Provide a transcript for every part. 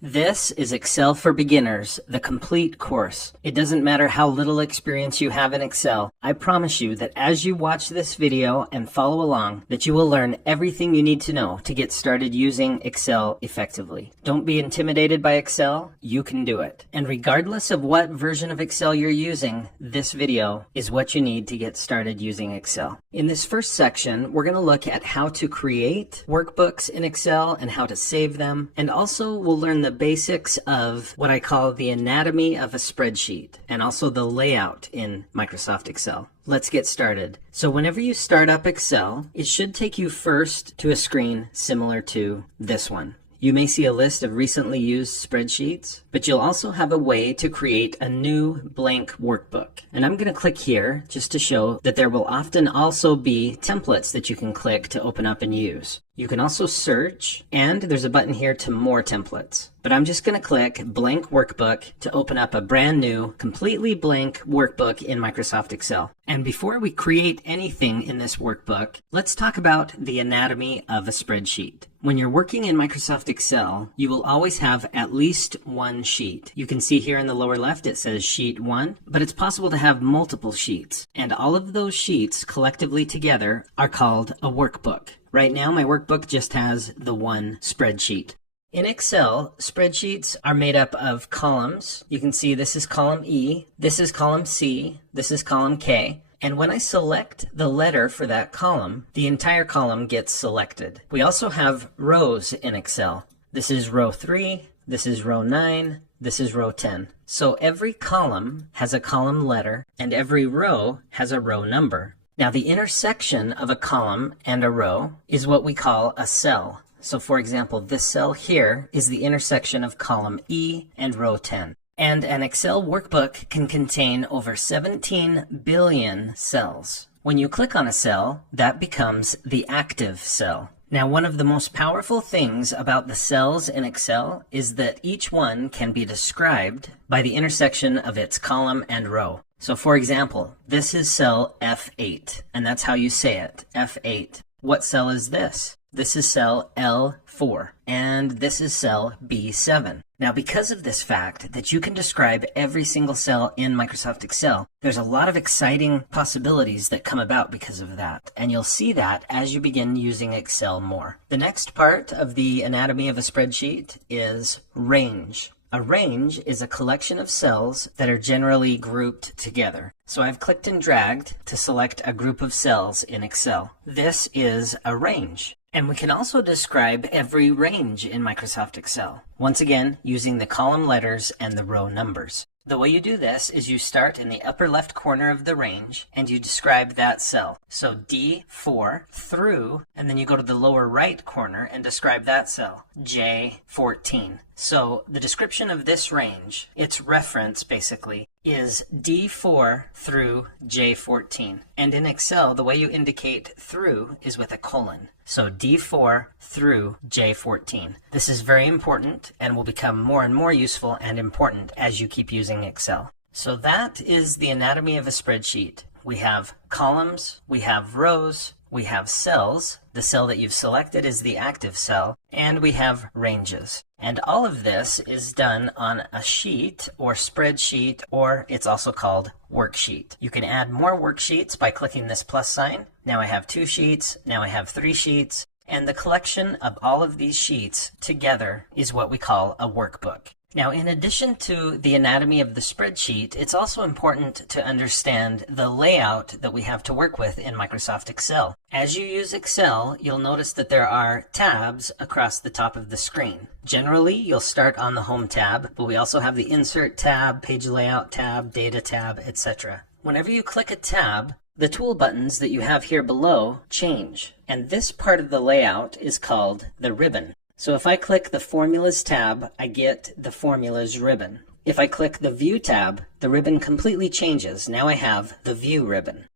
This is Excel for Beginners, the complete course. It doesn't matter how little experience you have in Excel. I promise you that as you watch this video and follow along, that you will learn everything you need to know to get started using Excel effectively. Don't be intimidated by Excel. You can do it. And regardless of what version of Excel you're using, this video is what you need to get started using Excel. In this first section, we're going to look at how to create workbooks in Excel and how to save them. And also we'll learn the basics of what I call the anatomy of a spreadsheet and also the layout in Microsoft Excel. Let's get started. So whenever you start up Excel, it should take you first to a screen similar to this one. You may see a list of recently used spreadsheets, but you'll also have a way to create a new blank workbook. And I'm going to click here just to show that there will often also be templates that you can click to open up and use. You can also search, and there's a button here to more templates. But I'm just going to click blank workbook to open up a brand new, completely blank workbook in Microsoft Excel. And before we create anything in this workbook, let's talk about the anatomy of a spreadsheet. When you're working in Microsoft Excel, you will always have at least one sheet. You can see here in the lower left it says sheet 1, but it's possible to have multiple sheets. And all of those sheets collectively together are called a workbook. Right now my workbook just has the one spreadsheet. In Excel, spreadsheets are made up of columns. You can see this is column E, this is column C, this is column K. And when I select the letter for that column, the entire column gets selected. We also have rows in Excel. This is row 3, this is row 9, this is row 10. So every column has a column letter and every row has a row number. Now the intersection of a column and a row is what we call a cell. So for example, this cell here is the intersection of column E and row 10. And an Excel workbook can contain over 17 billion cells. When you click on a cell, that becomes the active cell. Now, one of the most powerful things about the cells in Excel is that each one can be described by the intersection of its column and row. So for example, this is cell F8, and that's how you say it, F8. What cell is this? This is cell L4, and this is cell B7. Now, because of this fact that you can describe every single cell in Microsoft Excel, there's a lot of exciting possibilities that come about because of that. And you'll see that as you begin using Excel more. The next part of the anatomy of a spreadsheet is range. A range is a collection of cells that are generally grouped together. So I've clicked and dragged to select a group of cells in Excel. This is a range. And we can also describe every range in Microsoft Excel, once again using the column letters and the row numbers. The way you do this is you start in the upper left corner of the range and you describe that cell. So D4 through, and then you go to the lower right corner and describe that cell, J14. So the description of this range, its reference basically, is D4 through J14. And in Excel, the way you indicate through is with a colon. So D4 through J14. This is very important and will become more and more useful and important as you keep using Excel. So that is the anatomy of a spreadsheet. We have columns, we have rows, we have cells. The cell that you've selected is the active cell, and we have ranges. And all of this is done on a sheet or spreadsheet, or it's also called worksheet. You can add more worksheets by clicking this plus sign. Now I have 2 sheets, now I have 3 sheets, and the collection of all of these sheets together is what we call a workbook. Now, in addition to the anatomy of the spreadsheet, it's also important to understand the layout that we have to work with in Microsoft Excel. As you use Excel, you'll notice that there are tabs across the top of the screen. Generally, you'll start on the Home tab, but we also have the Insert tab, Page Layout tab, Data tab, etc. Whenever you click a tab, the tool buttons that you have here below change, and this part of the layout is called the ribbon. So if I click the Formulas tab, I get the Formulas ribbon. If I click the View tab, the ribbon completely changes. Now I have the View ribbon.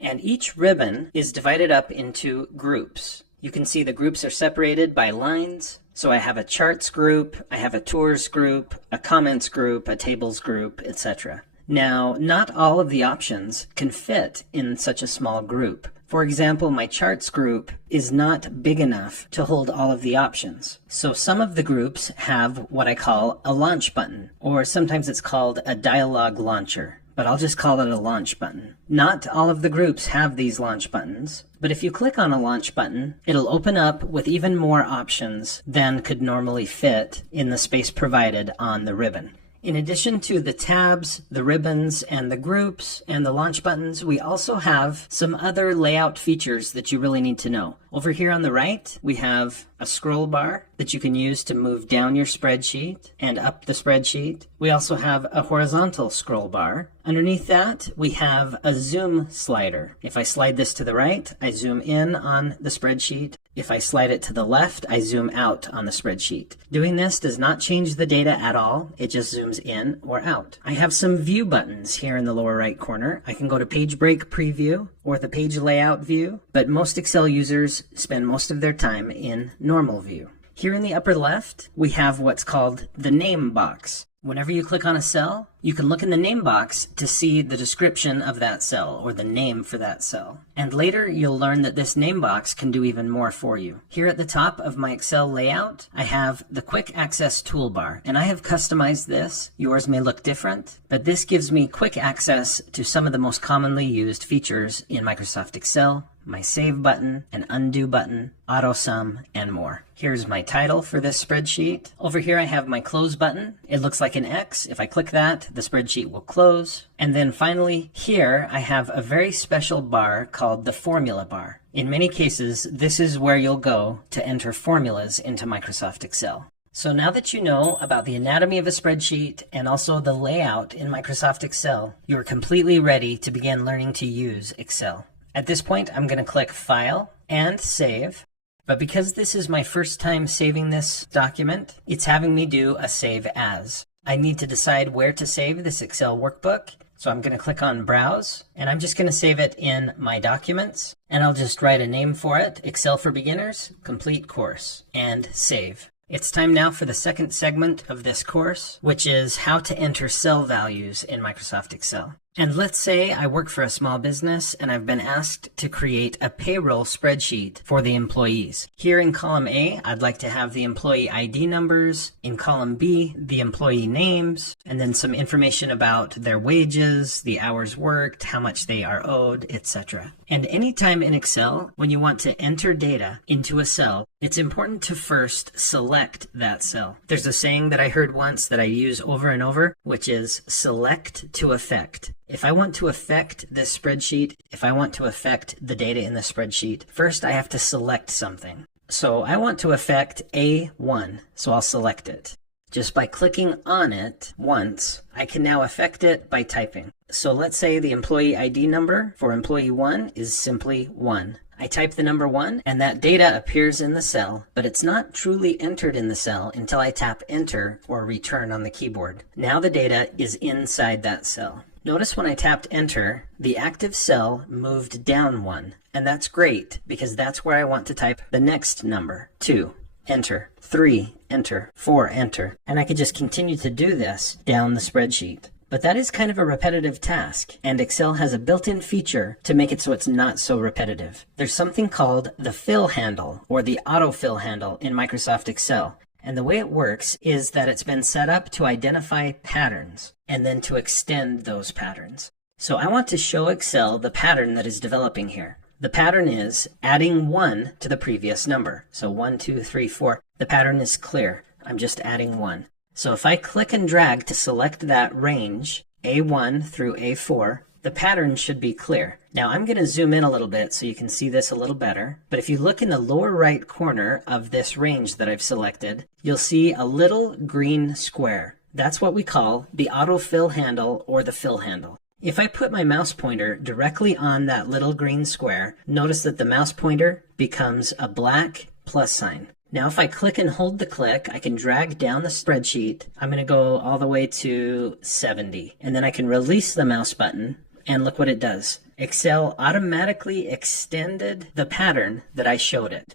And each ribbon is divided up into groups. You can see the groups are separated by lines. So I have a Charts group, I have a Tours group, a Comments group, a Tables group, etc. Now, not all of the options can fit in such a small group. For example, my charts group is not big enough to hold all of the options. So some of the groups have what I call a launch button, or sometimes it's called a dialog launcher, but I'll just call it a launch button. Not all of the groups have these launch buttons, but if you click on a launch button, it'll open up with even more options than could normally fit in the space provided on the ribbon. In addition to the tabs, the ribbons, and the groups, and the launch buttons, we also have some other layout features that you really need to know. Over here on the right, we have a scroll bar that you can use to move down your spreadsheet and up the spreadsheet. We also have a horizontal scroll bar. Underneath that, we have a zoom slider. If I slide this to the right, I zoom in on the spreadsheet. If I slide it to the left, I zoom out on the spreadsheet. Doing this does not change the data at all. It just zooms in or out. I have some view buttons here in the lower right corner. I can go to page break preview or the page layout view, but most Excel users spend most of their time in normal view. Here in the upper left, we have what's called the name box. Whenever you click on a cell, you can look in the name box to see the description of that cell or the name for that cell. And later you'll learn that this name box can do even more for you. Here at the top of my Excel layout, I have the quick access toolbar, and I have customized this. Yours may look different, but this gives me quick access to some of the most commonly used features in Microsoft Excel: my save button, an undo button, auto sum, and more. Here's my title for this spreadsheet. Over here I have my close button. It looks like an X. If I click that, the spreadsheet will close. And then finally here I have a very special bar called the formula bar. In many cases, this is where you'll go to enter formulas into Microsoft Excel. So now that you know about the anatomy of a spreadsheet and also the layout in Microsoft Excel, you're completely ready to begin learning to use Excel. At this point, I'm going to click File and Save. But because this is my first time saving this document, it's having me do a Save As. I need to decide where to save this Excel workbook. So I'm going to click on Browse, and I'm just going to save it in My Documents. And I'll just write a name for it: Excel for Beginners, Complete Course, and Save. It's time now for the second segment of this course, which is how to enter cell values in Microsoft Excel. And let's say I work for a small business and I've been asked to create a payroll spreadsheet for the employees. Here in column A, I'd like to have the employee ID numbers. In column B, the employee names, and then some information about their wages, the hours worked, how much they are owed, etc. And anytime in Excel, when you want to enter data into a cell, it's important to first select that cell. There's a saying that I heard once that I use over and over, which is select to affect. If I want to affect this spreadsheet, if I want to affect the data in the spreadsheet, first I have to select something. So I want to affect A1, so I'll select it. Just by clicking on it once, I can now affect it by typing. So let's say the employee ID number for employee 1 is simply 1. I type the number 1 and that data appears in the cell, but it's not truly entered in the cell until I tap Enter or Return on the keyboard. Now the data is inside that cell. Notice when I tapped Enter, the active cell moved down 1, and that's great because that's where I want to type the next number: 2, Enter, 3, Enter, 4, Enter, and I could just continue to do this down the spreadsheet. But that is kind of a repetitive task, and Excel has a built-in feature to make it so it's not so repetitive. There's something called the fill handle, or the autofill handle in Microsoft Excel. And the way it works is that it's been set up to identify patterns and then to extend those patterns. So I want to show Excel the pattern that is developing here. The pattern is adding 1 to the previous number. So 1, 2, 3, 4. The pattern is clear. I'm just adding 1. So if I click and drag to select that range, A1 through A4, the pattern should be clear. Now I'm going to zoom in a little bit so you can see this a little better. But if you look in the lower right corner of this range that I've selected, you'll see a little green square. That's what we call the autofill handle or the fill handle. If I put my mouse pointer directly on that little green square, notice that the mouse pointer becomes a black plus sign. Now if I click and hold the click, I can drag down the spreadsheet. I'm going to go all the way to 70. And then I can release the mouse button, and look what it does. Excel automatically extended the pattern that I showed it.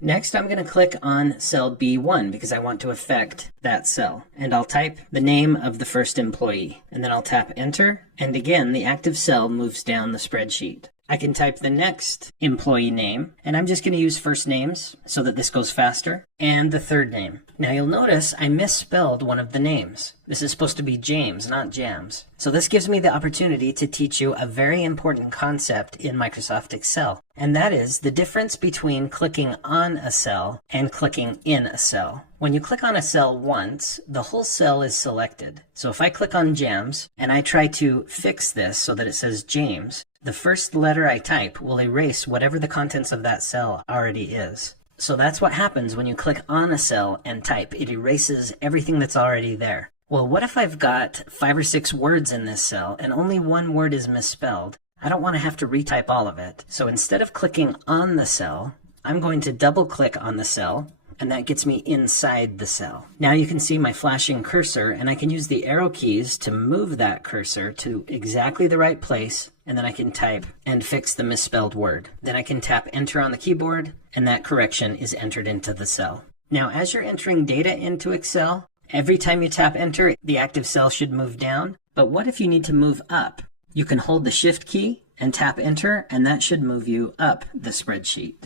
Next, I'm going to click on cell B1 because I want to affect that cell. And I'll type the name of the first employee. And then I'll tap Enter. And again, the active cell moves down the spreadsheet. I can type the next employee name, and I'm just going to use first names so that this goes faster, and the third name. Now you'll notice I misspelled one of the names. This is supposed to be James, not Jams. So this gives me the opportunity to teach you a very important concept in Microsoft Excel, and that is the difference between clicking on a cell and clicking in a cell. When you click on a cell once, the whole cell is selected. So if I click on Jams and I try to fix this so that it says James, the first letter I type will erase whatever the contents of that cell already is. So that's what happens when you click on a cell and type. It erases everything that's already there. Well, what if I've got 5 or 6 words in this cell and only one word is misspelled? I don't want to have to retype all of it. So instead of clicking on the cell, I'm going to double click on the cell, and that gets me inside the cell. Now you can see my flashing cursor, and I can use the arrow keys to move that cursor to exactly the right place, and then I can type and fix the misspelled word. Then I can tap enter on the keyboard, and that correction is entered into the cell. Now as you're entering data into Excel, every time you tap enter, the active cell should move down. But what if you need to move up? You can hold the shift key and tap enter, and that should move you up the spreadsheet.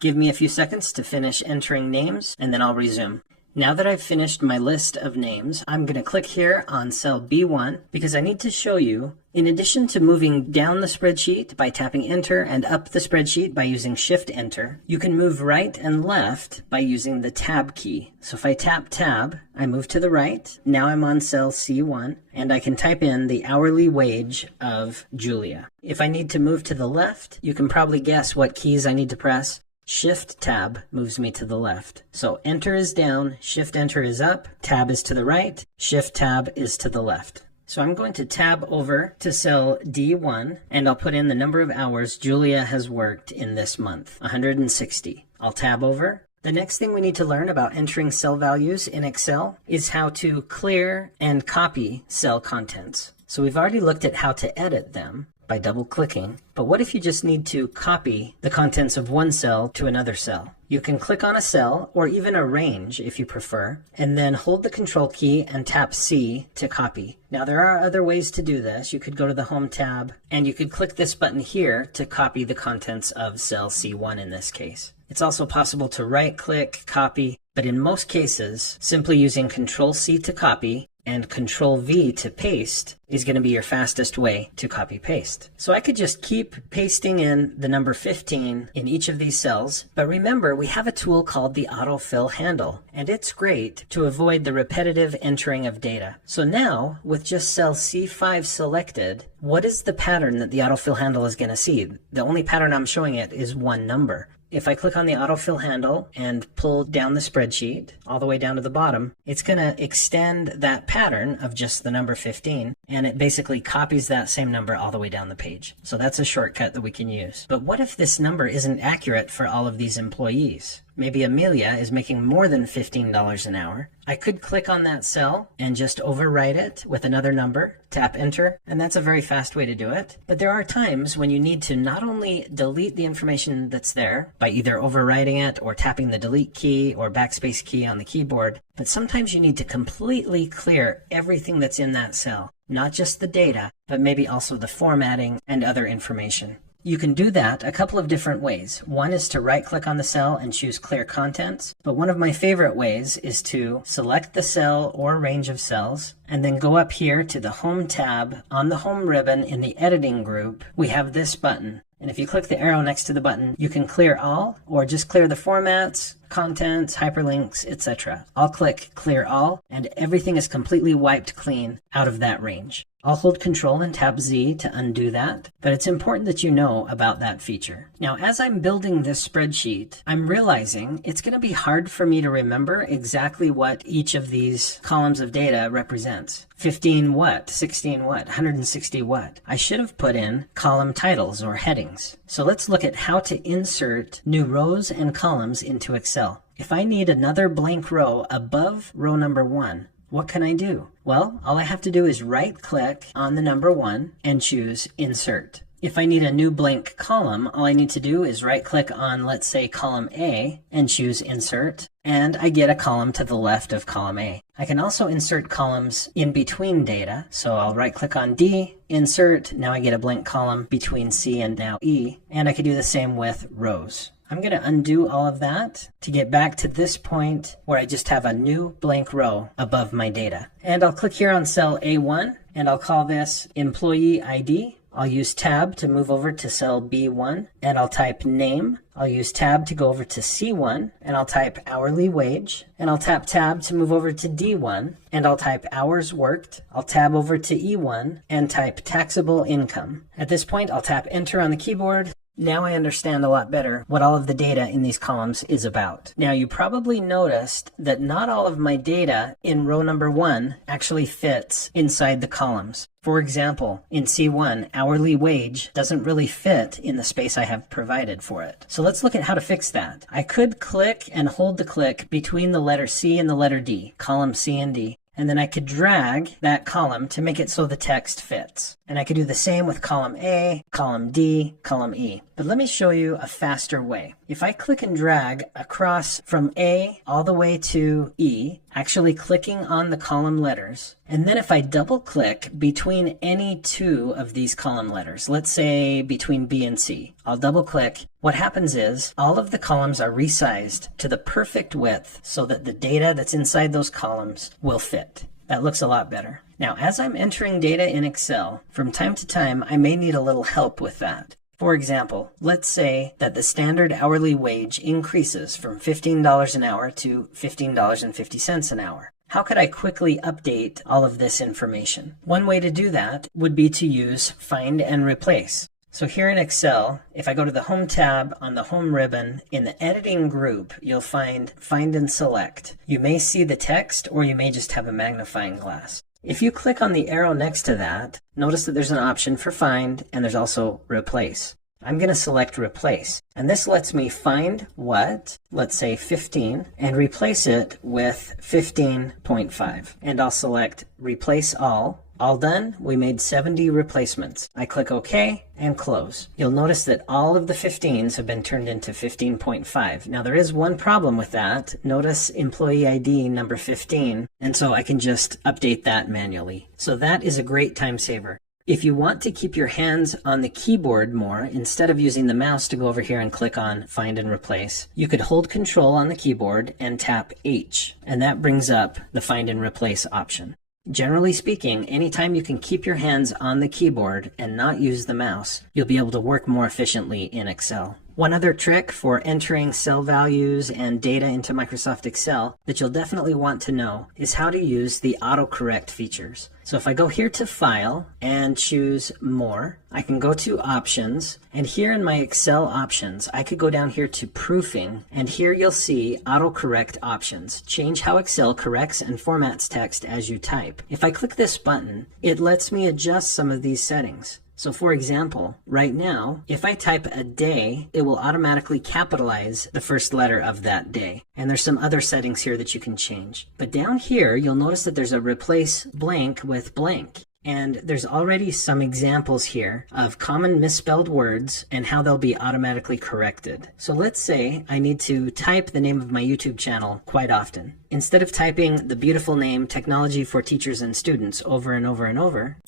Give me a few seconds to finish entering names, and then I'll resume. Now that I've finished my list of names, I'm going to click here on cell B1 because I need to show you, in addition to moving down the spreadsheet by tapping enter and up the spreadsheet by using shift enter, you can move right and left by using the tab key. So if I tap tab, I move to the right. Now I'm on cell C1 and I can type in the hourly wage of Julia. If I need to move to the left, you can probably guess what keys I need to press. Shift tab moves me to the left. So enter is down, shift enter is up, tab is to the right, shift tab is to the left. So I'm going to tab over to cell D1 and I'll put in the number of hours Julia has worked in this month, 160. I'll tab over. The next thing we need to learn about entering cell values in Excel is how to clear and copy cell contents. So we've already looked at how to edit them by double clicking, but what if you just need to copy the contents of one cell to another cell? You can click on a cell or even a range if you prefer, and then hold the control key and tap C to copy. Now there are other ways to do this. You could go to the Home tab and you could click this button here to copy the contents of cell C1 in this case. It's also possible to right click, copy, but in most cases, simply using Control C to copy and Control V to paste is going to be your fastest way to copy paste. So I could just keep pasting in the number 15 in each of these cells, but remember we have a tool called the autofill handle, and it's great to avoid the repetitive entering of data. So now with just cell C5 selected, what is the pattern that the autofill handle is going to see? The only pattern I'm showing it is one number. If I click on the autofill handle and pull down the spreadsheet all the way down to the bottom, it's going to extend that pattern of just the number 15, and it basically copies that same number all the way down the page. So that's a shortcut that we can use. But what if this number isn't accurate for all of these employees? Maybe Amelia is making more than $15 an hour. I could click on that cell and just overwrite it with another number, tap enter, and that's a very fast way to do it. But there are times when you need to not only delete the information that's there by either overwriting it or tapping the delete key or backspace key on the keyboard, but sometimes you need to completely clear everything that's in that cell, not just the data, but maybe also the formatting and other information. You can do that a couple of different ways. One is to right-click on the cell and choose Clear Contents, but one of my favorite ways is to select the cell or range of cells and then go up here to the Home tab. On the Home ribbon in the Editing group, we have this button. And if you click the arrow next to the button, you can clear all or just clear the formats, contents, hyperlinks, etc. I'll click Clear All, and everything is completely wiped clean out of that range. I'll hold Control and tap Z to undo that, but it's important that you know about that feature. Now, as I'm building this spreadsheet, I'm realizing it's going to be hard for me to remember exactly what each of these columns of data represents. 15 what? 16 what? 160 what? I should have put in column titles or headings. So let's look at how to insert new rows and columns into Excel. If I need another blank row above row number 1, what can I do? Well, all I have to do is right-click on the number 1 and choose Insert. If I need a new blank column, all I need to do is right click on, let's say, column A and choose Insert, and I get a column to the left of column A. I can also insert columns in between data, so I'll right click on D, Insert, now I get a blank column between C and now E, and I could do the same with rows. I'm going to undo all of that to get back to this point where I just have a new blank row above my data. And I'll click here on cell A1, and I'll call this Employee ID. I'll use Tab to move over to cell B1, and I'll type Name. I'll use Tab to go over to C1, and I'll type Hourly Wage, and I'll tap Tab to move over to D1, and I'll type Hours Worked. I'll tab over to E1 and type Taxable Income. At this point, I'll tap Enter on the keyboard. Now I understand a lot better what all of the data in these columns is about. Now you probably noticed that not all of my data in row number 1 actually fits inside the columns. For example, in C1, hourly wage doesn't really fit in the space I have provided for it. So let's look at how to fix that. I could click and hold the click between the letter C and the letter D, column C and D. And then I could drag that column to make it so the text fits. And I could do the same with column A, column D, column E. But let me show you a faster way. If I click and drag across from A all the way to E, actually clicking on the column letters, and then if I double click between any two of these column letters, let's say between B and C, I'll double click. What happens is all of the columns are resized to the perfect width so that the data that's inside those columns will fit. That looks a lot better. Now, as I'm entering data in Excel, from time to time, I may need a little help with that. For example, let's say that the standard hourly wage increases from $15 an hour to $15.50 an hour. How could I quickly update all of this information? One way to do that would be to use Find and Replace. So here in Excel, if I go to the Home tab on the Home ribbon, in the Editing group, you'll find Find and Select. You may see the text, or you may just have a magnifying glass. If you click on the arrow next to that, notice that there's an option for Find, and there's also Replace. I'm going to select Replace, and this lets me find what, let's say 15, and replace it with 15.5. And I'll select Replace All. All done. We made 70 replacements. I click OK and close. You'll notice that all of the 15s have been turned into 15.5. Now there is one problem with that. Notice Employee ID number 15, and so I can just update that manually. So that is a great time saver. If you want to keep your hands on the keyboard more, instead of using the mouse to go over here and click on Find and Replace, you could hold Control on the keyboard and tap H, and that brings up the Find and Replace option. Generally speaking, anytime you can keep your hands on the keyboard and not use the mouse, you'll be able to work more efficiently in Excel. One other trick for entering cell values and data into Microsoft Excel that you'll definitely want to know is how to use the autocorrect features. So if I go here to File and choose More, I can go to Options, and here in my Excel options, I could go down here to Proofing, and here you'll see autocorrect options. Change how Excel corrects and formats text as you type. If I click this button, it lets me adjust some of these settings. So for example, right now, if I type a day, it will automatically capitalize the first letter of that day. And there's some other settings here that you can change. But down here, you'll notice that there's a replace blank with blank. And there's already some examples here of common misspelled words and how they'll be automatically corrected. So let's say I need to type the name of my YouTube channel quite often. Instead of typing the beautiful name Technology for Teachers and Students over and over and over,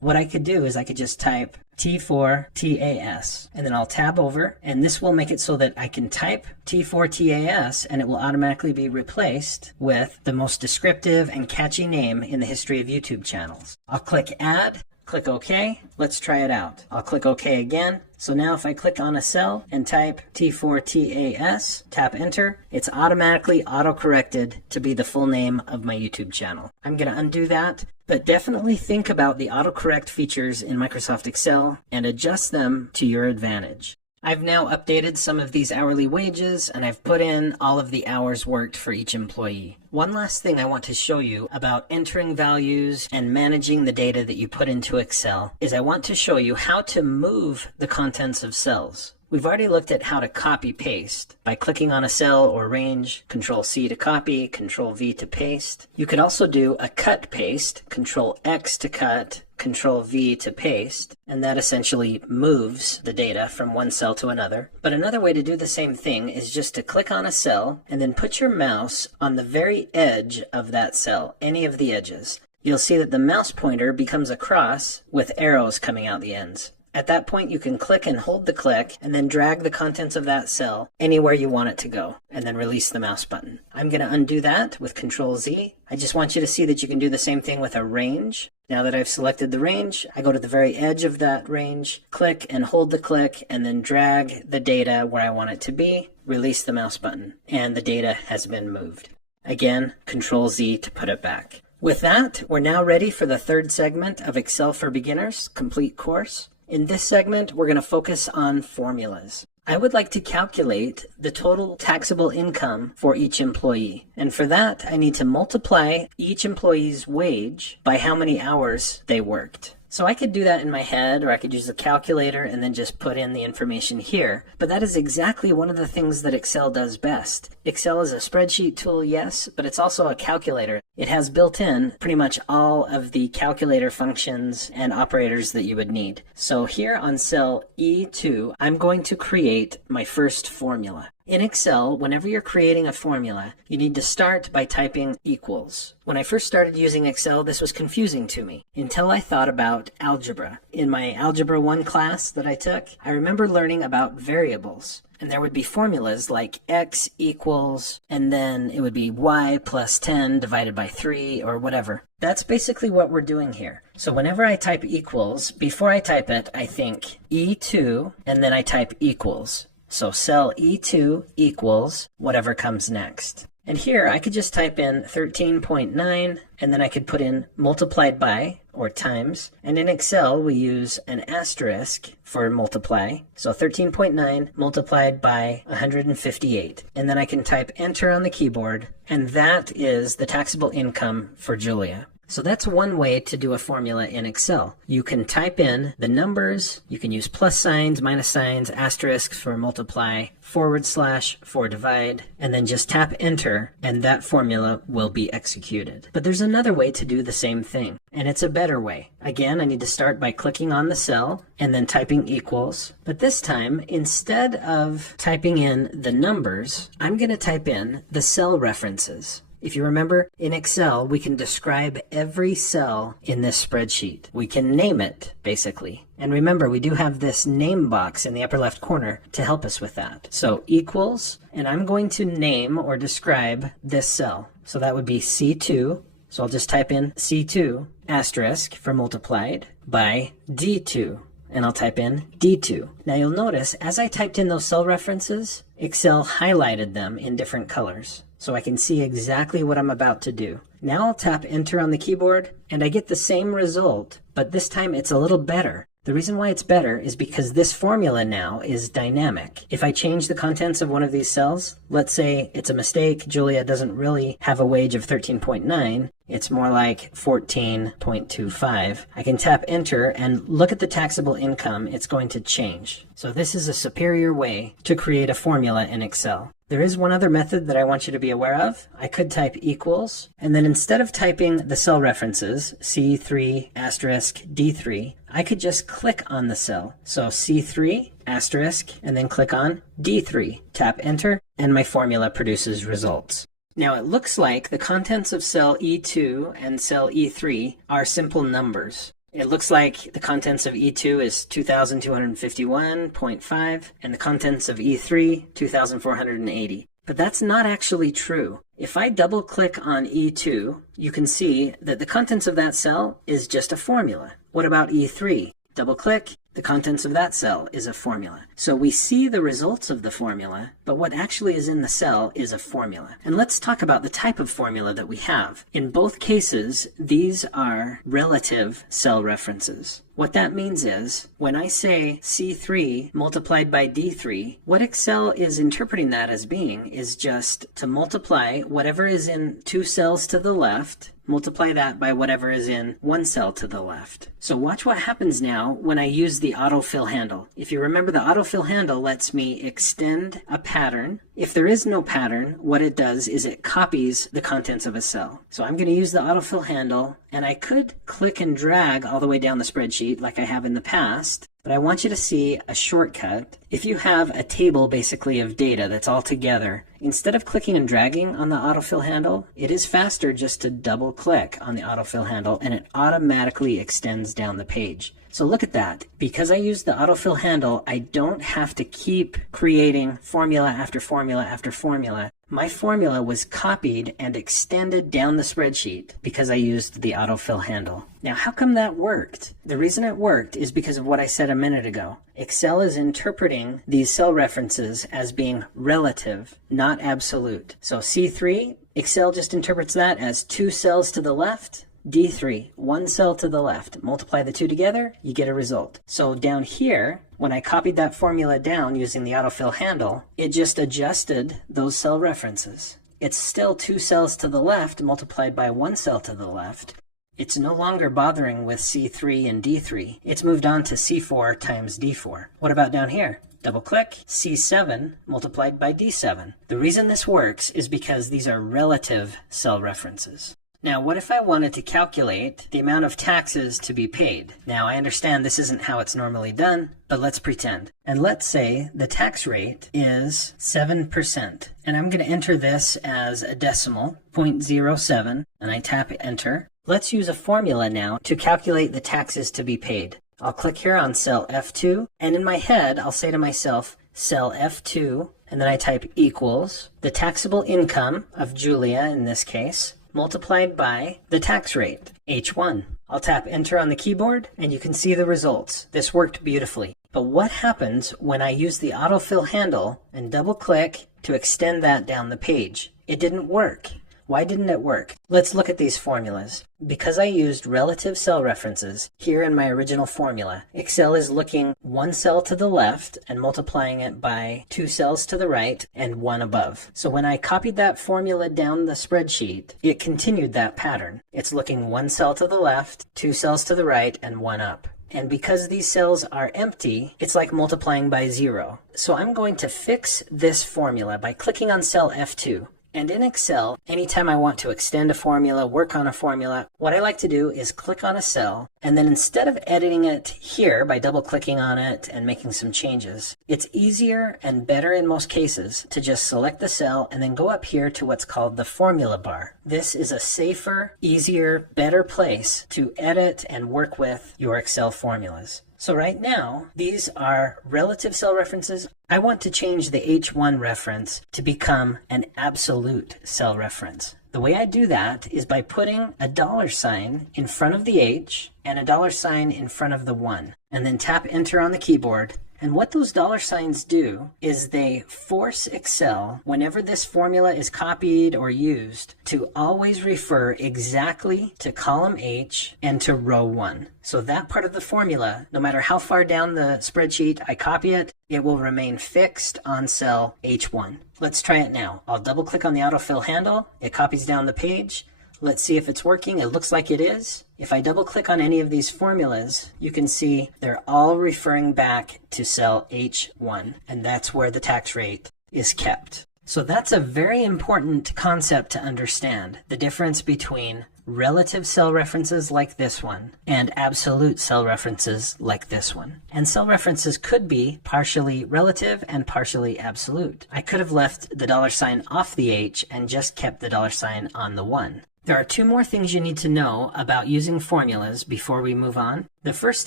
what I could do is I could just type T4TAS, and then I'll tab over, and this will make it so that I can type T4TAS, and it will automatically be replaced with the most descriptive and catchy name in the history of YouTube channels. I'll click Add, click OK. Let's try it out. I'll click OK again. So now if I click on a cell and type T4TAS, tap Enter, it's automatically auto-corrected to be the full name of my YouTube channel. I'm going to undo that, but definitely think about the autocorrect features in Microsoft Excel and adjust them to your advantage. I've now updated some of these hourly wages, and I've put in all of the hours worked for each employee. One last thing I want to show you about entering values and managing the data that you put into Excel is I want to show you how to move the contents of cells. We've already looked at how to copy paste by clicking on a cell or range, Control C to copy, Control V to paste. You could also do a cut paste, Control X to cut, Control V to paste, and that essentially moves the data from one cell to another. But another way to do the same thing is just to click on a cell and then put your mouse on the very edge of that cell, any of the edges. You'll see that the mouse pointer becomes a cross with arrows coming out the ends. At that point, you can click and hold the click and then drag the contents of that cell anywhere you want it to go and then release the mouse button. I'm going to undo that with Control Z. I just want you to see that you can do the same thing with a range. Now that I've selected the range, I go to the very edge of that range, click and hold the click, and then drag the data where I want it to be, release the mouse button, and the data has been moved. Again, Control Z to put it back. With that, we're now ready for the third segment of Excel for Beginners Complete Course. In this segment, we're going to focus on formulas. I would like to calculate the total taxable income for each employee. And for that, I need to multiply each employee's wage by how many hours they worked. So I could do that in my head, or I could use a calculator and then just put in the information here. But that is exactly one of the things that Excel does best. Excel is a spreadsheet tool, yes, but it's also a calculator. It has built in pretty much all of the calculator functions and operators that you would need. So here on cell E2, I'm going to create my first formula. In Excel, whenever you're creating a formula, you need to start by typing equals. When I first started using Excel, this was confusing to me until I thought about algebra. In my Algebra 1 class that I took, I remember learning about variables. And there would be formulas like x equals, and then it would be y plus 10 divided by 3 or whatever. That's basically what we're doing here. So whenever I type equals, before I type it, I think E2, and then I type equals. So cell E2 equals whatever comes next. And here I could just type in 13.9 and then I could put in multiplied by or times. And in Excel we use an asterisk for multiply. So 13.9 multiplied by 158. And then I can type enter on the keyboard, and that is the taxable income for Julia. So that's one way to do a formula in Excel. You can type in the numbers, you can use plus signs, minus signs, asterisks for multiply, / for divide, and then just tap enter and that formula will be executed. But there's another way to do the same thing, and it's a better way. Again, I need to start by clicking on the cell and then typing equals. But this time, instead of typing in the numbers, I'm going to type in the cell references. If you remember, in Excel, we can describe every cell in this spreadsheet. We can name it, basically. And remember, we do have this name box in the upper left corner to help us with that. So equals, and I'm going to name or describe this cell. So that would be C2. So I'll just type in C2 asterisk for multiplied by D2. And I'll type in D2. Now you'll notice, as I typed in those cell references, Excel highlighted them in different colors, so I can see exactly what I'm about to do. Now I'll tap enter on the keyboard, and I get the same result, but this time it's a little better. The reason why it's better is because this formula now is dynamic. If I change the contents of one of these cells, let's say it's a mistake, Julia doesn't really have a wage of 13.9, it's more like 14.25. I can tap enter and look at the taxable income, it's going to change. So this is a superior way to create a formula in Excel. There is one other method that I want you to be aware of. I could type equals, and then instead of typing the cell references, C3 asterisk D3, I could just click on the cell. So C3 asterisk, and then click on D3. Tap enter, and my formula produces results. Now it looks like the contents of cell E2 and cell E3 are simple numbers. It looks like the contents of E2 is 2,251.5 and the contents of E3, 2,480. But that's not actually true. If I double click on E2, you can see that the contents of that cell is just a formula. What about E3? Double click, the contents of that cell is a formula. So we see the results of the formula, but what actually is in the cell is a formula. And let's talk about the type of formula that we have. In both cases, these are relative cell references. What that means is, when I say C3 multiplied by D3, what Excel is interpreting that as being is just to multiply whatever is in two cells to the left, multiply that by whatever is in one cell to the left. So watch what happens now when I use the the autofill handle. If you remember, the autofill handle lets me extend a pattern. If there is no pattern, what it does is it copies the contents of a cell. So I'm going to use the autofill handle, and I could click and drag all the way down the spreadsheet like I have in the past, but I want you to see a shortcut. If you have a table basically of data that's all together, instead of clicking and dragging on the autofill handle, it is faster just to double click on the autofill handle and it automatically extends down the page. So look at that. Because I use the autofill handle, I don't have to keep creating formula after formula after formula. My formula was copied and extended down the spreadsheet because I used the autofill handle. Now, how come that worked? The reason it worked is because of what I said a minute ago. Excel is interpreting these cell references as being relative, not absolute. So C3, Excel just interprets that as 2 cells to the left. D3, 1 cell to the left. Multiply the two together, you get a result. So down here, when I copied that formula down using the autofill handle, it just adjusted those cell references. It's still 2 cells to the left multiplied by 1 cell to the left. It's no longer bothering with C3 and D3. It's moved on to C4 times D4. What about down here? Double click, C7 multiplied by D7. The reason this works is because these are relative cell references. Now, what if I wanted to calculate the amount of taxes to be paid? Now, I understand this isn't how it's normally done, but let's pretend. And let's say the tax rate is 7%. And I'm going to enter this as a decimal, 0.07, and I tap enter. Let's use a formula now to calculate the taxes to be paid. I'll click here on cell F2, and in my head, I'll say to myself, cell F2, and then I type equals the taxable income of Julia in this case, multiplied by the tax rate, H1. I'll tap enter on the keyboard and you can see the results. This worked beautifully. But what happens when I use the autofill handle and double click to extend that down the page? It didn't work. Why didn't it work? Let's look at these formulas. Because I used relative cell references here in my original formula, Excel is looking 1 cell to the left and multiplying it by 2 cells to the right and 1 above. So when I copied that formula down the spreadsheet, it continued that pattern. It's looking 1 cell to the left, 2 cells to the right, and 1 up. And because these cells are empty, it's like multiplying by 0. So I'm going to fix this formula by clicking on cell F2. And in Excel, anytime I want to extend a formula, work on a formula, what I like to do is click on a cell, and then instead of editing it here by double clicking on it and making some changes, it's easier and better in most cases to just select the cell and then go up here to what's called the formula bar. This is a safer, easier, better place to edit and work with your Excel formulas. So right now, these are relative cell references. I want to change the H1 reference to become an absolute cell reference. The way I do that is by putting a $sign in front of the H and a $sign in front of the 1, and then tap enter on the keyboard. And what those $signs do is they force Excel, whenever this formula is copied or used, to always refer exactly to column H and to row 1. So that part of the formula, no matter how far down the spreadsheet I copy it, it will remain fixed on cell H1. Let's try it now. I'll double click on the autofill handle. It copies down the page. Let's see if it's working. It looks like it is. If I double click on any of these formulas, you can see they're all referring back to cell H1, and that's where the tax rate is kept. So that's a very important concept to understand, the difference between relative cell references like this one and absolute cell references like this one. And cell references could be partially relative and partially absolute. I could have left the $sign off the H and just kept the $sign on the 1. There are 2 more things you need to know about using formulas before we move on. The first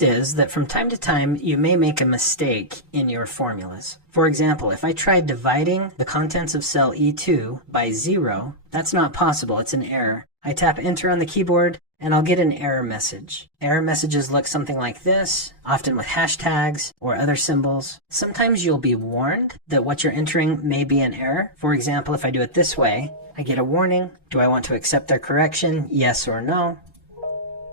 is that from time to time, you may make a mistake in your formulas. For example, if I tried dividing the contents of cell E2 by 0, that's not possible. It's an error. I tap enter on the keyboard and I'll get an error message. Error messages look something like this, often with hashtags or other symbols. Sometimes you'll be warned that what you're entering may be an error. For example, if I do it this way, I get a warning. Do I want to accept their correction? Yes or no?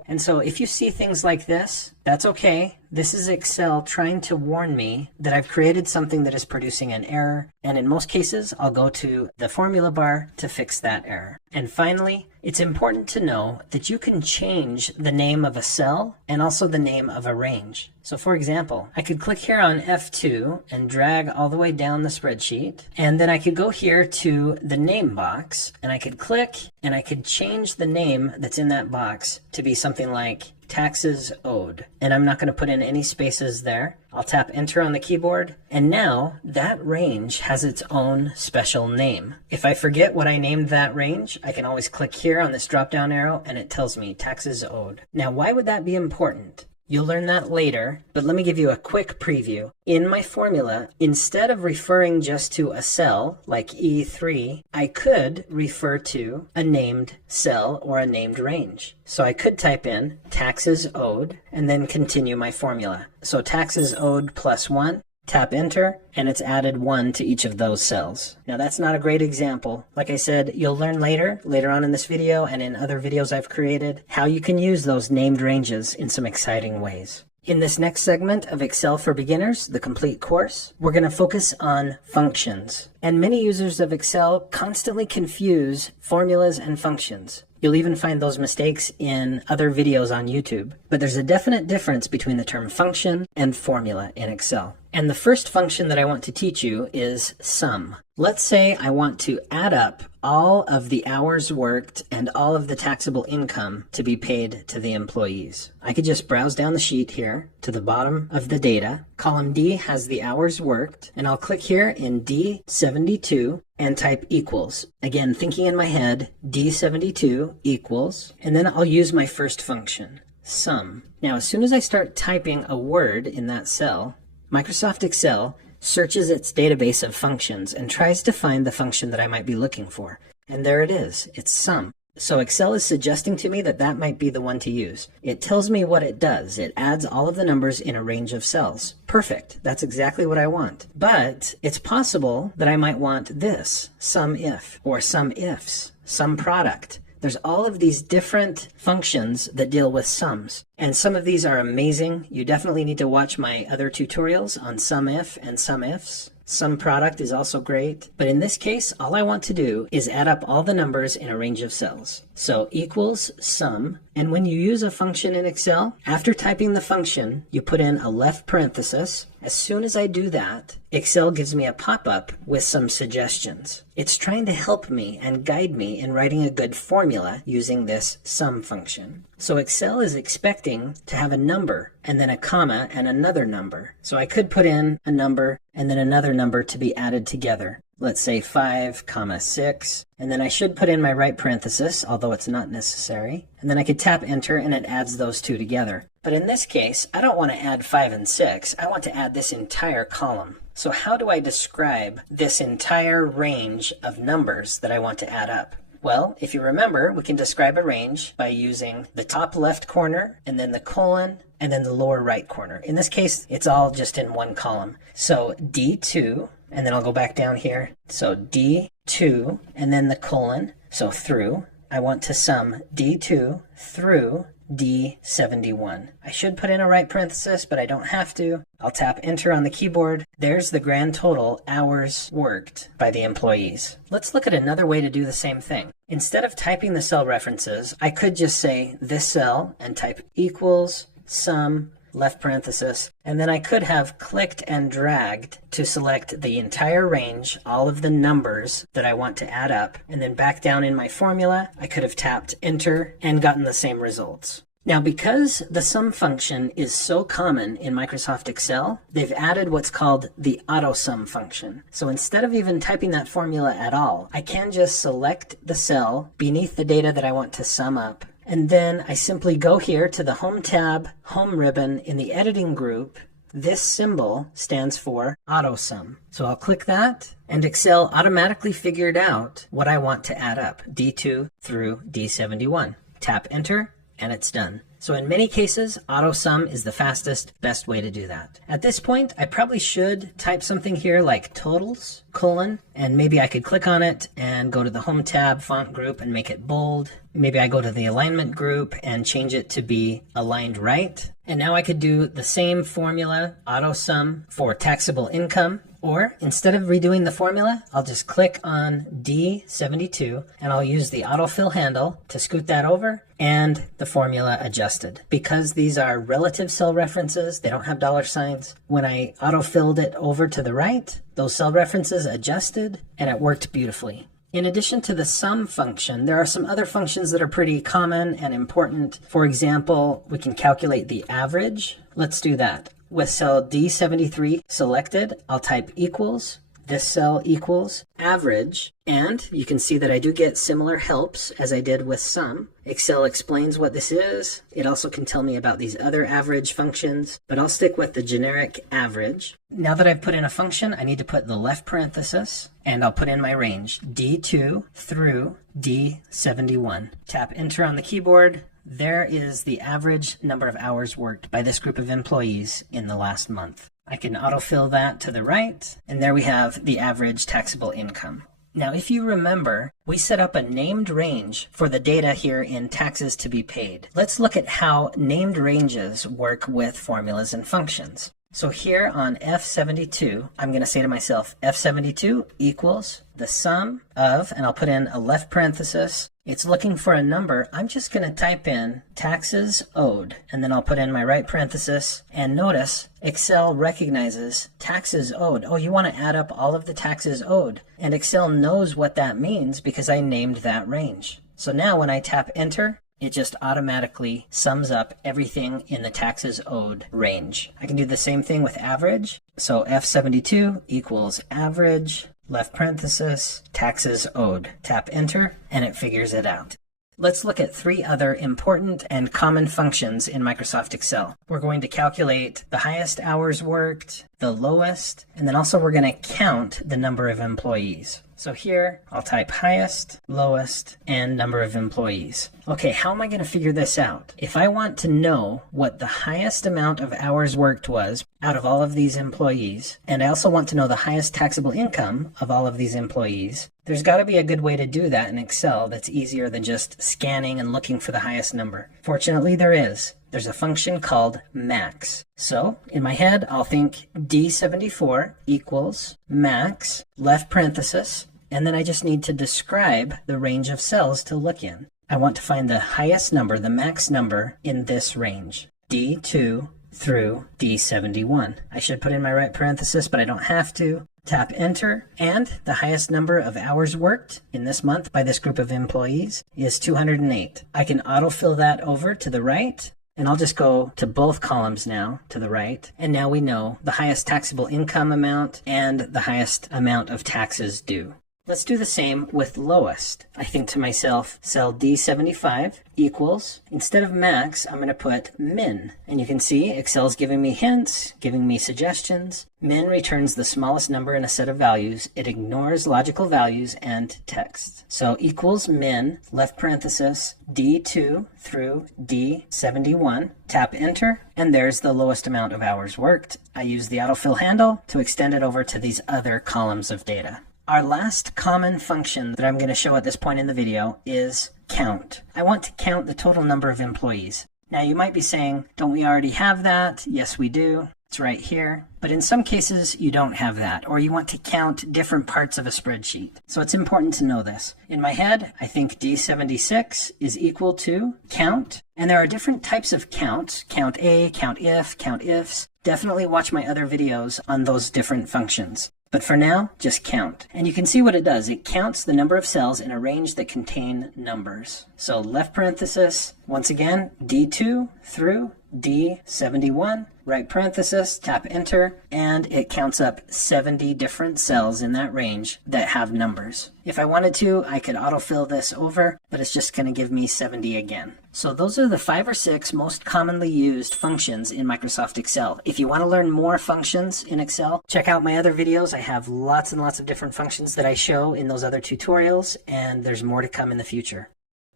And so if you see things like this, That's okay. This is Excel trying to warn me that I've created something that is producing an error, and in most cases, I'll go to the formula bar to fix that error. And finally, it's important to know that you can change the name of a cell and also the name of a range. So for example, I could click here on F2 and drag all the way down the spreadsheet, and then I could go here to the name box, and I could click and I could change the name that's in that box to be something like taxes owed. And I'm not going to put in any spaces there. I'll tap enter on the keyboard, and now that range has its own special name. If I forget what I named that range, I can always click here on this drop down arrow and it tells me taxes owed. Now, why would that be important? You'll learn that later, but let me give you a quick preview. In my formula, instead of referring just to a cell, like E3, I could refer to a named cell or a named range. So I could type in taxes owed and then continue my formula. So taxes owed plus 1. Tap enter, and it's added 1 to each of those cells. Now that's not a great example. Like I said, you'll learn later on in this video and in other videos I've created, how you can use those named ranges in some exciting ways. In this next segment of Excel for Beginners, the complete course, we're going to focus on functions. And many users of Excel constantly confuse formulas and functions. You'll even find those mistakes in other videos on YouTube. But there's a definite difference between the term function and formula in Excel. And the first function that I want to teach you is sum. Let's say I want to add up all of the hours worked and all of the taxable income to be paid to the employees. I could just browse down the sheet here to the bottom of the data. Column D has the hours worked, and I'll click here in D72 and type equals. Again, thinking in my head, D72 equals, and then I'll use my first function, sum. Now, as soon as I start typing a word in that cell, Microsoft Excel searches its database of functions and tries to find the function that I might be looking for. And there it is, it's sum. So Excel is suggesting to me that that might be the one to use. It tells me what it does. It adds all of the numbers in a range of cells. Perfect, that's exactly what I want. But it's possible that I might want this, sum if, or sum ifs, sum product. There's all of these different functions that deal with sums. And some of these are amazing. You definitely need to watch my other tutorials on sum if and sum ifs. Sum product is also great. But in this case, all I want to do is add up all the numbers in a range of cells. So equals sum. And when you use a function in Excel, after typing the function, you put in a left parenthesis. As soon as I do that, Excel gives me a pop-up with some suggestions. It's trying to help me and guide me in writing a good formula using this sum function. So Excel is expecting to have a number and then a comma and another number. So I could put in a number and then another number to be added together. Let's say 5, 6, and then I should put in my right parenthesis, although it's not necessary. And then I could tap enter and it adds those two together. But in this case, I don't want to add 5 and 6. I want to add this entire column. So how do I describe this entire range of numbers that I want to add up? Well, if you remember, we can describe a range by using the top left corner and then the colon and then the lower right corner. In this case, it's all just in one column. So D2, and then I'll go back down here. So D2 and then the colon, so through. I want to sum D2 through D71. I should put in a right parenthesis, but I don't have to. I'll tap enter on the keyboard. There's the grand total hours worked by the employees. Let's look at another way to do the same thing. Instead of typing the cell references, I could just say this cell and type equals sum left parenthesis, and then I could have clicked and dragged to select the entire range, all of the numbers that I want to add up, and then back down in my formula, I could have tapped enter and gotten the same results. Now, because the sum function is so common in Microsoft Excel, they've added what's called the AutoSum function. So instead of even typing that formula at all, I can just select the cell beneath the data that I want to sum up, and then I simply go here to the Home tab, Home ribbon. In the Editing group, this symbol stands for AutoSum. So I'll click that, and Excel automatically figured out what I want to add up, D2 through D71. Tap Enter, and it's done. So in many cases, AutoSum is the fastest, best way to do that. At this point, I probably should type something here like totals, colon, and maybe I could click on it and go to the Home tab, font group, and make it bold. Maybe I go to the alignment group and change it to be aligned right. And now I could do the same formula, AutoSum, for taxable income. Or instead of redoing the formula, I'll just click on D72 and I'll use the autofill handle to scoot that over and the formula adjusted. Because these are relative cell references, they don't have dollar signs. When I autofilled it over to the right, those cell references adjusted and it worked beautifully. In addition to the sum function, there are some other functions that are pretty common and important. For example, we can calculate the average. Let's do that. With cell D73 selected, I'll type equals, this cell equals average, and you can see that I do get similar helps as I did with sum. Excel explains what this is. It also can tell me about these other average functions, but I'll stick with the generic average. Now that I've put in a function, I need to put the left parenthesis, and I'll put in my range, D2 through D71. Tap enter on the keyboard. There is the average number of hours worked by this group of employees in the last month. I can autofill that to the right, and there we have the average taxable income. Now, if you remember, we set up a named range for the data here in taxes to be paid. Let's look at how named ranges work with formulas and functions. So here on F72, I'm going to say to myself, F72 equals the sum of, and I'll put in a left parenthesis. It's looking for a number. I'm just going to type in taxes owed, and then I'll put in my right parenthesis. And notice Excel recognizes taxes owed. Oh, you want to add up all of the taxes owed. And Excel knows what that means because I named that range. So now when I tap enter, it just automatically sums up everything in the taxes owed range. I can do the same thing with average. So F72 equals average, left parenthesis, taxes owed. Tap enter, and it figures it out. Let's look at three other important and common functions in Microsoft Excel. We're going to calculate the highest hours worked, the lowest, and then also we're going to count the number of employees. So here, I'll type highest, lowest, and number of employees. Okay, how am I going to figure this out? If I want to know what the highest amount of hours worked was out of all of these employees, and I also want to know the highest taxable income of all of these employees, there's got to be a good way to do that in Excel that's easier than just scanning and looking for the highest number. Fortunately, there is. There's a function called max. So in my head, I'll think D74 equals max, left parenthesis, and then I just need to describe the range of cells to look in. I want to find the highest number, the max number in this range, D2 through D71. I should put in my right parenthesis, but I don't have to. Tap enter, and the highest number of hours worked in this month by this group of employees is 208. I can autofill that over to the right, and I'll just go to both columns now, to the right, and now we know the highest taxable income amount and the highest amount of taxes due. Let's do the same with lowest. I think to myself, cell D75 equals, instead of max, I'm going to put min. And you can see Excel's giving me hints, giving me suggestions. Min returns the smallest number in a set of values. It ignores logical values and text. So equals min, left parenthesis, D2 through D71. Tap enter, and there's the lowest amount of hours worked. I use the autofill handle to extend it over to these other columns of data. Our last common function that I'm going to show at this point in the video is count. I want to count the total number of employees. Now you might be saying, don't we already have that? Yes, we do. It's right here. But in some cases, you don't have that, or you want to count different parts of a spreadsheet. So it's important to know this. In my head, I think D76 is equal to count. And there are different types of counts. Count A, count if, count ifs. Definitely watch my other videos on those different functions. But for now, just count. And you can see what it does. It counts the number of cells in a range that contain numbers. So left parenthesis, once again, D2 through D71, right parenthesis, tap enter, and it counts up 70 different cells in that range that have numbers. If I wanted to, I could autofill this over, but it's just going to give me 70 again. So those are the 5 or 6 most commonly used functions in Microsoft Excel. If you want to learn more functions in Excel, check out my other videos. I have lots and lots of different functions that I show in those other tutorials, and there's more to come in the future.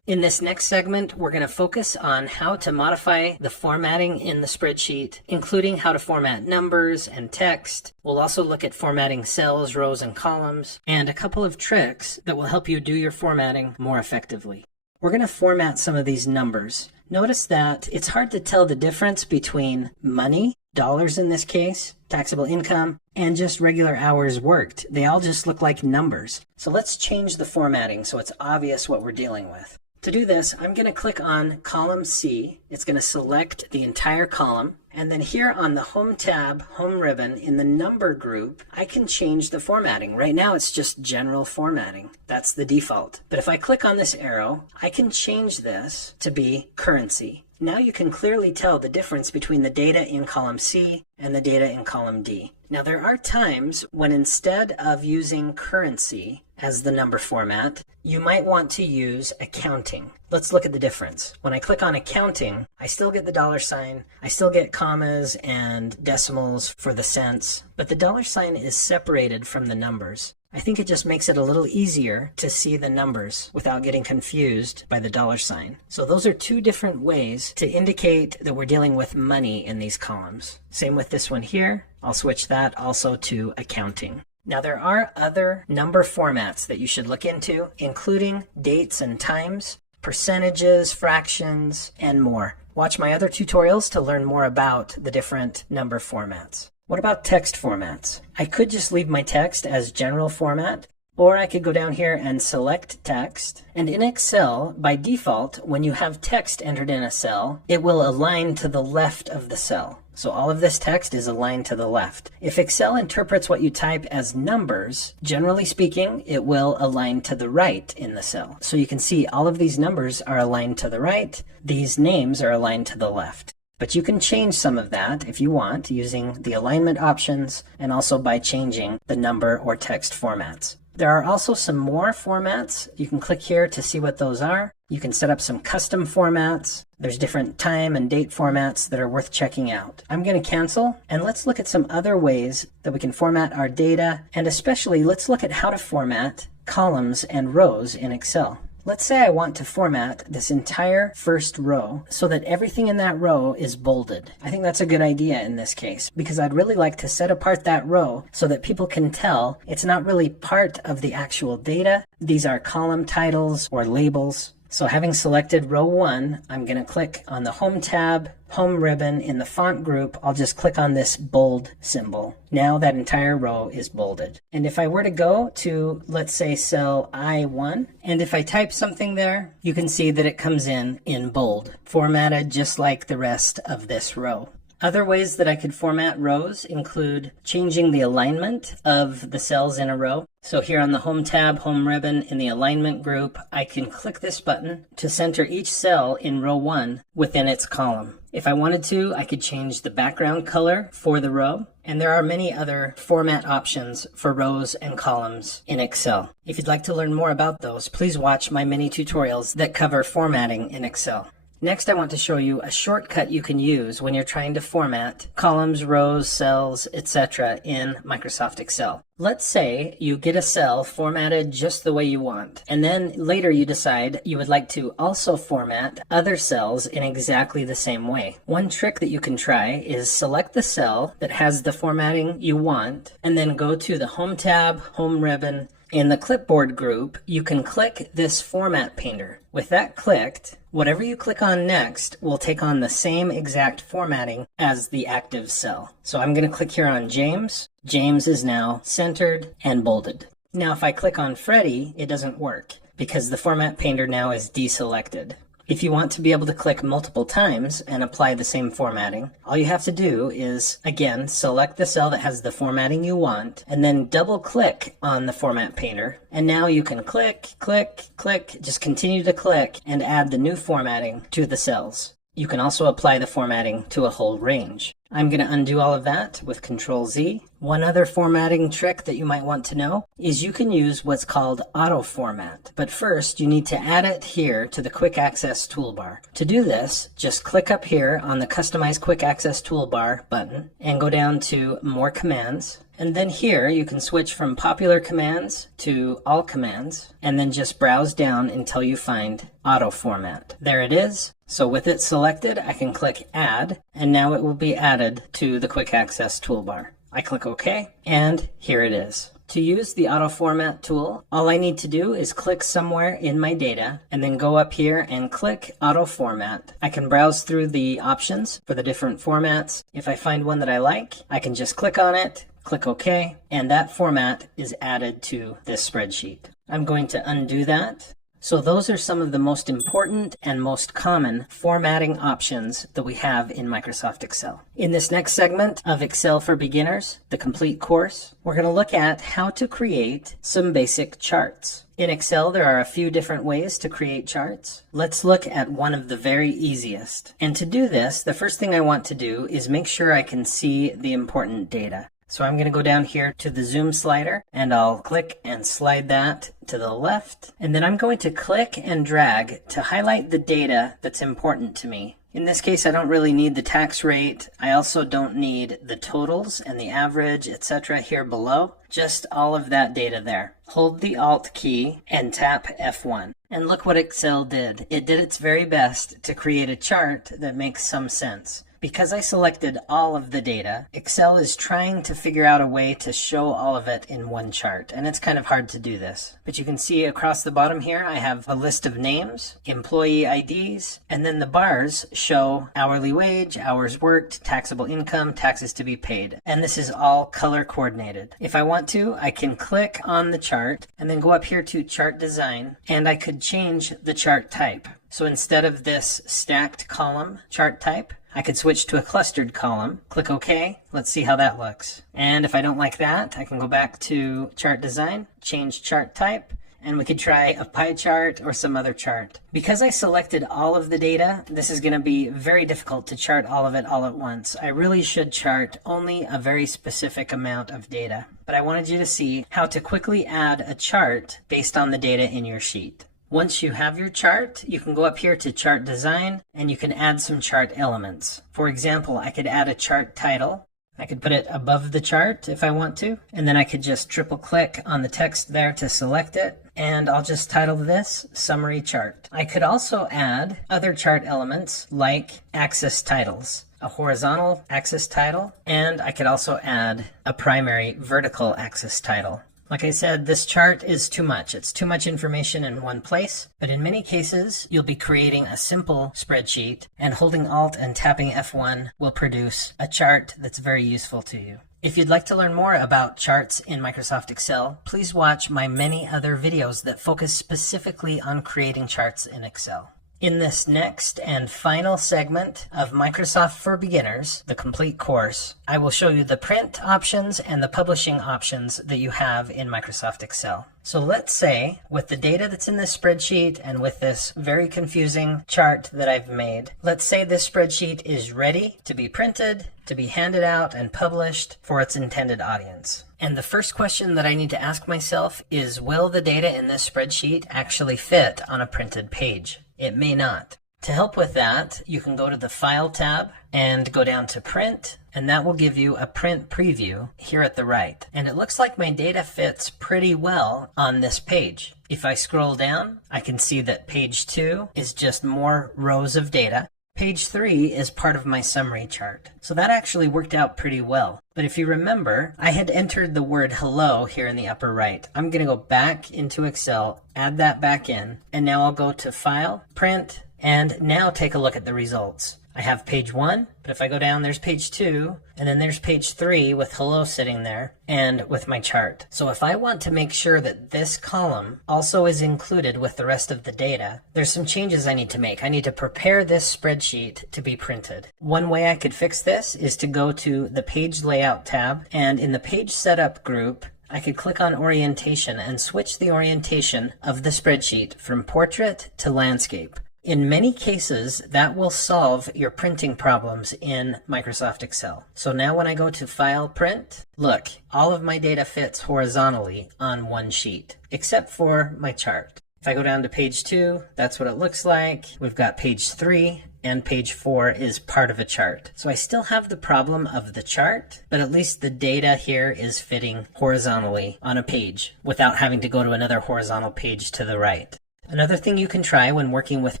In this next segment, we're going to focus on how to modify the formatting in the spreadsheet, including how to format numbers and text. We'll also look at formatting cells, rows, and columns, and a couple of tricks that will help you do your formatting more effectively. We're going to format some of these numbers. Notice that it's hard to tell the difference between money, dollars in this case, taxable income, and just regular hours worked. They all just look like numbers. So let's change the formatting so it's obvious what we're dealing with. To do this, I'm going to click on column C. It's going to select the entire column. And then here on the Home tab, Home ribbon, in the number group, I can change the formatting. Right now it's just general formatting. That's the default. But if I click on this arrow, I can change this to be currency. Now you can clearly tell the difference between the data in column C and the data in column D. Now there are times when instead of using currency as the number format, you might want to use accounting. Let's look at the difference. When I click on accounting, I still get the dollar sign, I still get commas and decimals for the cents, but the dollar sign is separated from the numbers. I think it just makes it a little easier to see the numbers without getting confused by the dollar sign. So those are two different ways to indicate that we're dealing with money in these columns. Same with this one here. I'll switch that also to accounting. Now there are other number formats that you should look into, including dates and times, percentages, fractions, and more. Watch my other tutorials to learn more about the different number formats. What about text formats? I could just leave my text as general format, or I could go down here and select text. And in Excel, by default, when you have text entered in a cell, it will align to the left of the cell. So all of this text is aligned to the left. If Excel interprets what you type as numbers, generally speaking, it will align to the right in the cell. So you can see all of these numbers are aligned to the right. These names are aligned to the left. But you can change some of that if you want using the alignment options and also by changing the number or text formats. There are also some more formats. You can click here to see what those are. You can set up some custom formats. There's different time and date formats that are worth checking out. I'm going to cancel, and let's look at some other ways that we can format our data, and especially let's look at how to format columns and rows in Excel. Let's say I want to format this entire first row so that everything in that row is bolded. I think that's a good idea in this case because I'd really like to set apart that row so that people can tell it's not really part of the actual data. These are column titles or labels. So having selected row 1, I'm going to click on the Home tab, Home ribbon. In the font group, I'll just click on this bold symbol. Now that entire row is bolded. And if I were to go to, let's say, cell I1, and if I type something there, you can see that it comes in bold, formatted just like the rest of this row. Other ways that I could format rows include changing the alignment of the cells in a row. So here on the Home tab, Home ribbon, in the alignment group, I can click this button to center each cell in row 1 within its column. If I wanted to, I could change the background color for the row. And there are many other format options for rows and columns in Excel. If you'd like to learn more about those, please watch my mini tutorials that cover formatting in Excel. Next, I want to show you a shortcut you can use when you're trying to format columns, rows, cells, etc. in Microsoft Excel. Let's say you get a cell formatted just the way you want, and then later you decide you would like to also format other cells in exactly the same way. One trick that you can try is select the cell that has the formatting you want, and then go to the Home tab, Home ribbon. In the clipboard group, you can click this format painter. With that clicked, whatever you click on next will take on the same exact formatting as the active cell. So I'm going to click here on James. James is now centered and bolded. Now if I click on Freddie, it doesn't work because the format painter now is deselected. If you want to be able to click multiple times and apply the same formatting, all you have to do is, again, select the cell that has the formatting you want, and then double click on the format painter. And now you can click, click, click, just continue to click and add the new formatting to the cells. You can also apply the formatting to a whole range. I'm going to undo all of that with Control Z. One other formatting trick that you might want to know is you can use what's called auto format. But first, you need to add it here to the Quick Access toolbar. To do this, just click up here on the Customize Quick Access toolbar button and go down to More Commands. And then here you can switch from popular commands to all commands, and then just browse down until you find auto format. There it is. So with it selected, I can click add, and now it will be added to the quick access toolbar. I click OK, and here it is. To use the auto format tool, all I need to do is click somewhere in my data and then go up here and click auto format. I can browse through the options for the different formats. If I find one that I like, I can just click on it, click OK, and that format is added to this spreadsheet. I'm going to undo that. So those are some of the most important and most common formatting options that we have in Microsoft Excel. In this next segment of Excel for Beginners, the complete course, we're going to look at how to create some basic charts. In Excel, there are a few different ways to create charts. Let's look at one of the very easiest. And to do this, the first thing I want to do is make sure I can see the important data. So I'm going to go down here to the zoom slider and I'll click and slide that to the left. And then I'm going to click and drag to highlight the data that's important to me. In this case, I don't really need the tax rate. I also don't need the totals and the average, etc. here below. Just all of that data there. Hold the Alt key and tap F1. And look what Excel did. It did its very best to create a chart that makes some sense. Because I selected all of the data, Excel is trying to figure out a way to show all of it in one chart, and it's kind of hard to do this. But you can see across the bottom here, I have a list of names, employee IDs, and then the bars show hourly wage, hours worked, taxable income, taxes to be paid. And this is all color coordinated. If I want to, I can click on the chart and then go up here to Chart Design, and I could change the chart type. So instead of this stacked column chart type, I could switch to a clustered column, click OK, let's see how that looks. And if I don't like that, I can go back to Chart Design, change chart type, and we could try a pie chart or some other chart. Because I selected all of the data, this is going to be very difficult to chart all of it all at once. I really should chart only a very specific amount of data. But I wanted you to see how to quickly add a chart based on the data in your sheet. Once you have your chart, you can go up here to Chart Design and you can add some chart elements. For example, I could add a chart title. I could put it above the chart if I want to, and then I could just triple click on the text there to select it, and I'll just title this Summary Chart. I could also add other chart elements like axis titles, a horizontal axis title, and I could also add a primary vertical axis title. Like I said, this chart is too much. It's too much information in one place, but in many cases, you'll be creating a simple spreadsheet, and holding Alt and tapping F1 will produce a chart that's very useful to you. If you'd like to learn more about charts in Microsoft Excel, please watch my many other videos that focus specifically on creating charts in Excel. In this next and final segment of Microsoft for Beginners, the complete course, I will show you the print options and the publishing options that you have in Microsoft Excel. So let's say, with the data that's in this spreadsheet and with this very confusing chart that I've made, let's say this spreadsheet is ready to be printed, to be handed out and published for its intended audience. And the first question that I need to ask myself is, will the data in this spreadsheet actually fit on a printed page? It may not. To help with that, you can go to the File tab and go down to Print, and that will give you a print preview here at the right. And it looks like my data fits pretty well on this page. If I scroll down, I can see that page 2 is just more rows of data. Page 3 is part of my summary chart. So that actually worked out pretty well. But if you remember, I had entered the word hello here in the upper right. I'm going to go back into Excel, add that back in, and now I'll go to File, Print, and now take a look at the results. I have page 1, but if I go down, there's page 2, and then there's page 3 with hello sitting there, and with my chart. So if I want to make sure that this column also is included with the rest of the data, there's some changes I need to make. I need to prepare this spreadsheet to be printed. One way I could fix this is to go to the Page Layout tab, and in the Page Setup group, I could click on Orientation and switch the orientation of the spreadsheet from Portrait to Landscape. In many cases, that will solve your printing problems in Microsoft Excel. So now when I go to File, Print, look, all of my data fits horizontally on one sheet, except for my chart. If I go down to page 2, that's what it looks like. We've got page 3, and page 4 is part of a chart. So I still have the problem of the chart, but at least the data here is fitting horizontally on a page without having to go to another horizontal page to the right. Another thing you can try when working with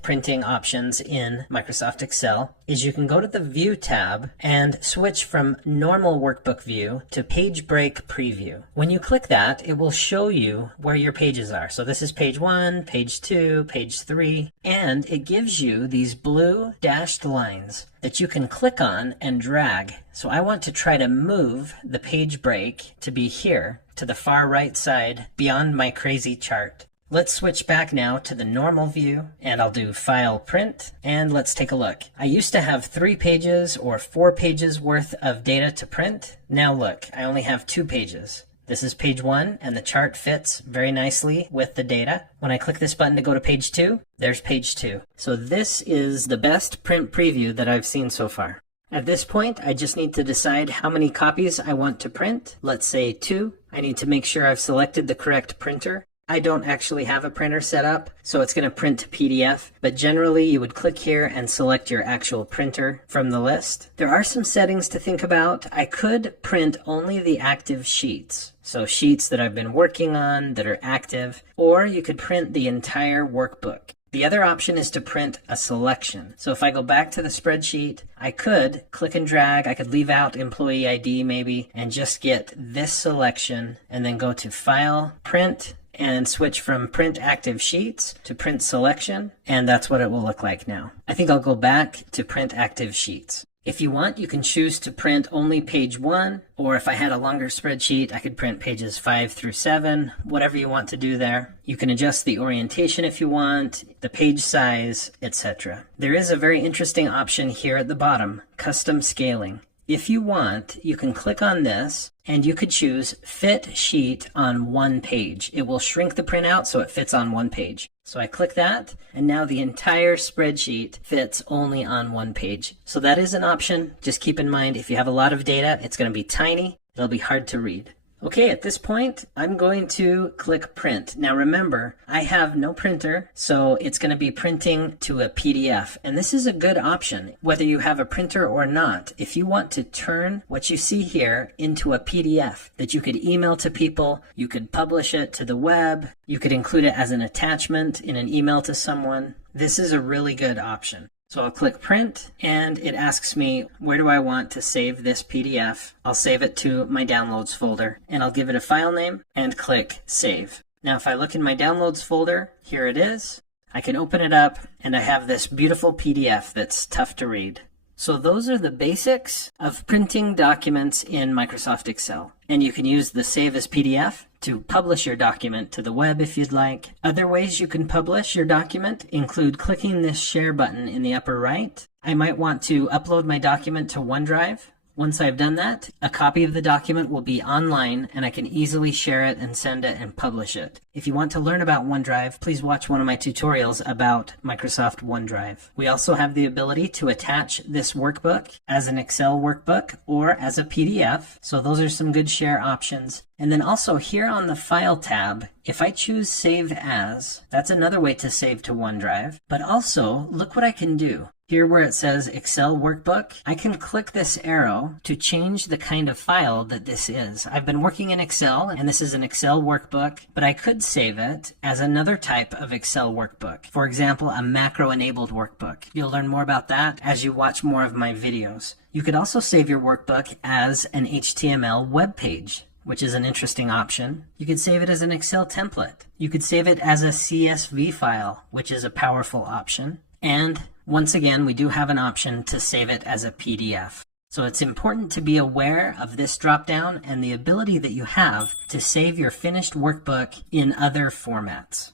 printing options in Microsoft Excel is you can go to the View tab and switch from normal workbook view to page break preview. When you click that, it will show you where your pages are. So this is page 1, page 2, page 3, and it gives you these blue dashed lines that you can click on and drag. So I want to try to move the page break to be here to the far right side beyond my crazy chart. Let's switch back now to the normal view, and I'll do File, Print, and let's take a look. I used to have 3 pages or 4 pages worth of data to print. Now look, I only have 2 pages. This is page 1, and the chart fits very nicely with the data. When I click this button to go to page 2, there's page 2. So this is the best print preview that I've seen so far. At this point, I just need to decide how many copies I want to print. Let's say 2. I need to make sure I've selected the correct printer. I don't actually have a printer set up, so it's going to print to PDF, but generally you would click here and select your actual printer from the list. There are some settings to think about. I could print only the active sheets, so sheets that I've been working on that are active, or you could print the entire workbook. The other option is to print a selection. So if I go back to the spreadsheet, I could click and drag, I could leave out employee ID maybe, and just get this selection, and then go to File, Print, and switch from print active sheets to print selection, and that's what it will look like now. I think I'll go back to print active sheets. If you want, you can choose to print only page 1, or if I had a longer spreadsheet, I could print pages 5 through 7, whatever you want to do there. You can adjust the orientation if you want, the page size, etc. There is a very interesting option here at the bottom, custom scaling. If you want, you can click on this and you could choose Fit Sheet on 1 page. It will shrink the printout so it fits on 1 page. So I click that, and now the entire spreadsheet fits only on 1 page. So that is an option. Just keep in mind, if you have a lot of data, it's going to be tiny. It'll be hard to read. Okay, at this point, I'm going to click Print. Now remember, I have no printer, so it's going to be printing to a PDF. And this is a good option, whether you have a printer or not. If you want to turn what you see here into a PDF that you could email to people, you could publish it to the web, you could include it as an attachment in an email to someone, this is a really good option. So I'll click Print, and it asks me, where do I want to save this PDF? I'll save it to my Downloads folder, and I'll give it a file name and click Save. Now if I look in my Downloads folder, here it is. I can open it up, and I have this beautiful PDF that's tough to read. So those are the basics of printing documents in Microsoft Excel. And you can use the Save as PDF to publish your document to the web if you'd like. Other ways you can publish your document include clicking this Share button in the upper right. I might want to upload my document to OneDrive. Once I've done that, a copy of the document will be online and I can easily share it and send it and publish it. If you want to learn about OneDrive, please watch one of my tutorials about Microsoft OneDrive. We also have the ability to attach this workbook as an Excel workbook or as a PDF. So those are some good share options. And then also here on the File tab, if I choose Save As, that's another way to save to OneDrive. But also, look what I can do. Here where it says Excel Workbook, I can click this arrow to change the kind of file that this is. I've been working in Excel, and this is an Excel workbook, but I could save it as another type of Excel workbook. For example, a macro-enabled workbook. You'll learn more about that as you watch more of my videos. You could also save your workbook as an HTML web page, which is an interesting option. You could save it as an Excel template. You could save it as a CSV file, which is a powerful option. And once again, we do have an option to save it as a PDF. So it's important to be aware of this drop-down and the ability that you have to save your finished workbook in other formats.